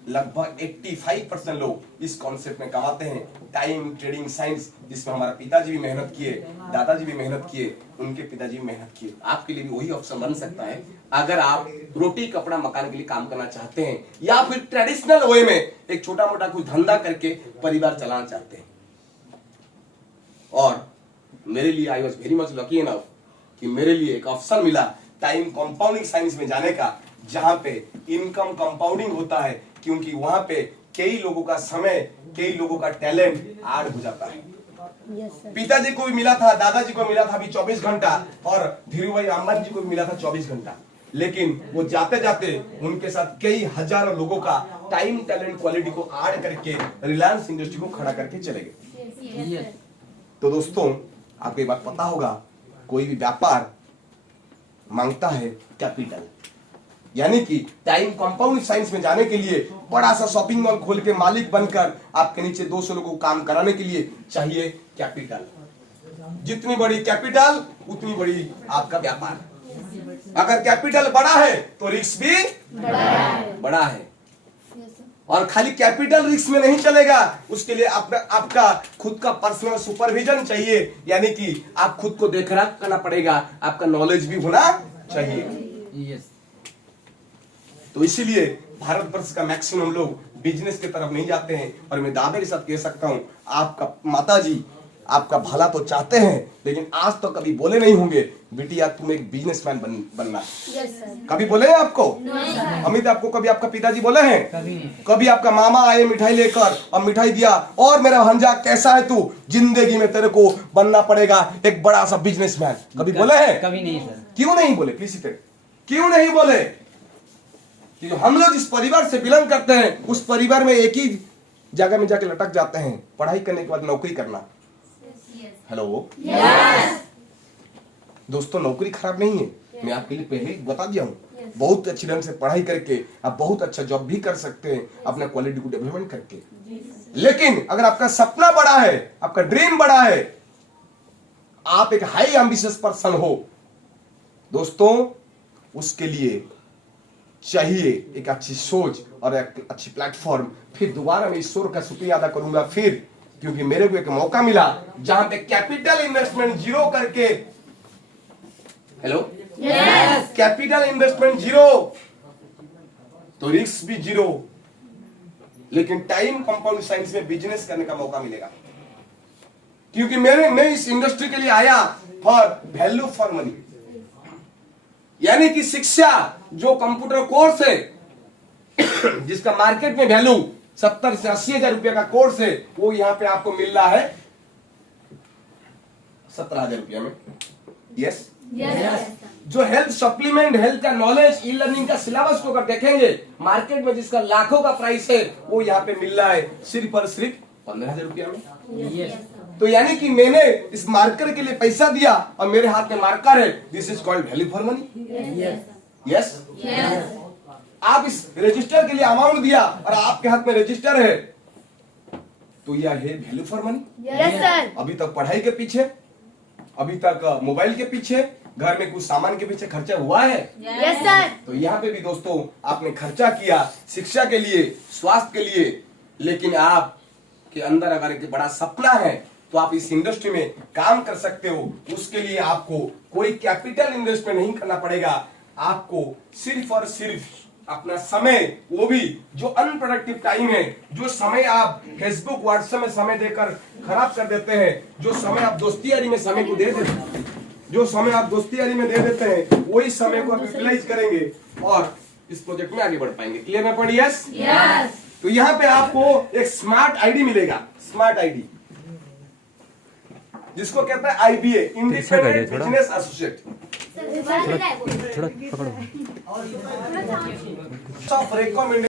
लगभग 85% लोग इस कॉन्सेप्ट में कमाते हैं, टाइम ट्रेडिंग साइंस, जिसमें हमारा पिताजी भी मेहनत किए, दादाजी भी मेहनत किए, उनके पिताजी भी मेहनत किए। आपके लिए भी वही ऑप्शन बन सकता है अगर आप रोटी कपड़ा मकान के लिए काम करना चाहते हैं, या फिर ट्रेडिशनल वे में एक छोटा मोटा कुछ धंधा करके परिवार चलाना चाहते हैं। और मेरे लिए I was very much lucky enough कि मेरे लिए एक ऑप्शन मिला टाइम कंपाउंडिंग साइंस में जाने का, जहां पे इनकम कंपाउंडिंग होता है, क्योंकि वहां पे कई लोगों का समय, कई लोगों का टैलेंट ऐड हो जाता है। पिताजी को भी मिला था, दादाजी को मिला था अभी 24 घंटा, और धीरू भाई अंबानी जी को भी मिला था 24 घंटा, लेकिन वो जाते जाते उनके साथ कई हजारों लोगों का टाइम टैलेंट क्वालिटी को ऐड करके रिलायंस इंडस्ट्री को खड़ा करके चले गए। तो दोस्तों आपको ये बात पता होगा, कोई भी व्यापार मांगता है कैपिटल, यानी कि टाइम कंपाउंड साइंस में जाने के लिए बड़ा सा शॉपिंग मॉल खोल के मालिक बनकर आपके नीचे 200 लोगों को काम कराने के लिए चाहिए कैपिटल। जितनी बड़ी कैपिटल उतनी बड़ी आपका व्यापार। अगर कैपिटल बड़ा है तो रिस्क भी बड़ा है। और खाली कैपिटल रिस्क में नहीं चलेगा, उसके लिए आपका खुद का पर्सनल सुपरविजन चाहिए, यानी कि आप खुद को देखरेख करना पड़ेगा, आपका नॉलेज भी होना चाहिए। तो इसीलिए भारतवर्ष का मैक्सिमम लोग बिजनेस की तरफ नहीं जाते हैं। और मैं दावे के साथ कह सकता हूं, आपका माताजी आपका भला तो चाहते हैं, लेकिन आज तो कभी बोले नहीं होंगे बिटिया तुम एक बिजनेसमैन बनना। कभी बोले हैं आपको? अमित आपको कभी आपका पिताजी बोले हैं? कभी आपका मामा आए मिठाई लेकर और मिठाई दिया और मेरा भांजा कैसा है तू, जिंदगी में तेरे को बनना पड़ेगा एक बड़ा सा बिजनेसमैन, कभी बोले हैं? कभी नहीं सर। क्यों नहीं बोले? प्लीज क्यों नहीं बोले? कि हम लोग जिस परिवार से बिलोंग करते हैं उस परिवार में एक ही जगह में जाके लटक जाते हैं, पढ़ाई करने के बाद नौकरी करना। हेलो दोस्तों, नौकरी खराब नहीं है, मैं आपके लिए पहले ही बता दिया हूँ। बहुत अच्छी ढंग से पढ़ाई करके आप बहुत अच्छा जॉब भी कर सकते हैं अपना क्वालिटी को डेवलपमेंट करके। लेकिन अगर आपका सपना बड़ा है, आपका ड्रीम बड़ा है, आप एक हाई एम्बिशियस पर्सन हो दोस्तों, उसके लिए चाहिए एक अच्छी सोच और एक अच्छी प्लेटफॉर्म। फिर दोबारा मैं ईश्वर का शुक्रिया अदा करूंगा फिर, क्योंकि मेरे को एक मौका मिला जहां पे कैपिटल इन्वेस्टमेंट जीरो करके, हेलो कैपिटल इन्वेस्टमेंट जीरो तो रिस्क भी जीरो, लेकिन टाइम कंपाउंड साइंस में बिजनेस करने का मौका मिलेगा। क्योंकि मैं इस इंडस्ट्री के लिए आया फॉर वैल्यू फॉर मनी, यानी कि शिक्षा जो कंप्यूटर कोर्स है जिसका मार्केट में वैल्यू 70 से 80 हजार रुपए का कोर्स है, वो यहाँ पे आपको मिल रहा है 17,000 रुपया में। यस जो हेल्थ सप्लीमेंट, हेल्थ का नॉलेज, ई लर्निंग का सिलेबस को अगर देखेंगे मार्केट में जिसका लाखों का प्राइस है, वो यहाँ पे मिल रहा है सिर्फ और सिर्फ 15,000 रुपया में। तो यानी कि मैंने इस मार्कर के लिए पैसा दिया और मेरे हाथ में मार्कर है, this is called value for money. Yes आप इस रजिस्टर के लिए अमाउंट दिया और आपके हाथ में रजिस्टर है, तो यह है वैल्यू फॉर मनी। अभी तक पढ़ाई के पीछे, अभी तक मोबाइल के पीछे, घर में कुछ सामान के पीछे खर्चा हुआ है। तो यहाँ पे भी दोस्तों आपने खर्चा किया शिक्षा के लिए, स्वास्थ्य के लिए, लेकिन आप के अंदर अगर एक बड़ा सपना है तो आप इस इंडस्ट्री में काम कर सकते हो। उसके लिए आपको कोई कैपिटल इन्वेस्टमेंट नहीं करना पड़ेगा, आपको सिर्फ और सिर्फ अपना समय, वो भी जो अनप्रोडक्टिव टाइम है, जो समय आप फेसबुक व्हाट्सएप में समय देकर खराब कर देते हैं, जो समय आप दोस्ती यारी में समय को दे देते हैं, जो समय आप दोस्ती यारी में दे देते हैं, वही समय को आप यूटिलाइज करेंगे और इस प्रोजेक्ट में आगे बढ़ पाएंगे। क्लियर में पढ़ी? यस। तो यहाँ पे आपको एक स्मार्ट आईडी मिलेगा, स्मार्ट आईडी जिसको कहते हैं IBA, इंडिपेंडेंट बिजनेस एसोसिएट। थोड़ा पकड़ो। Of recommendation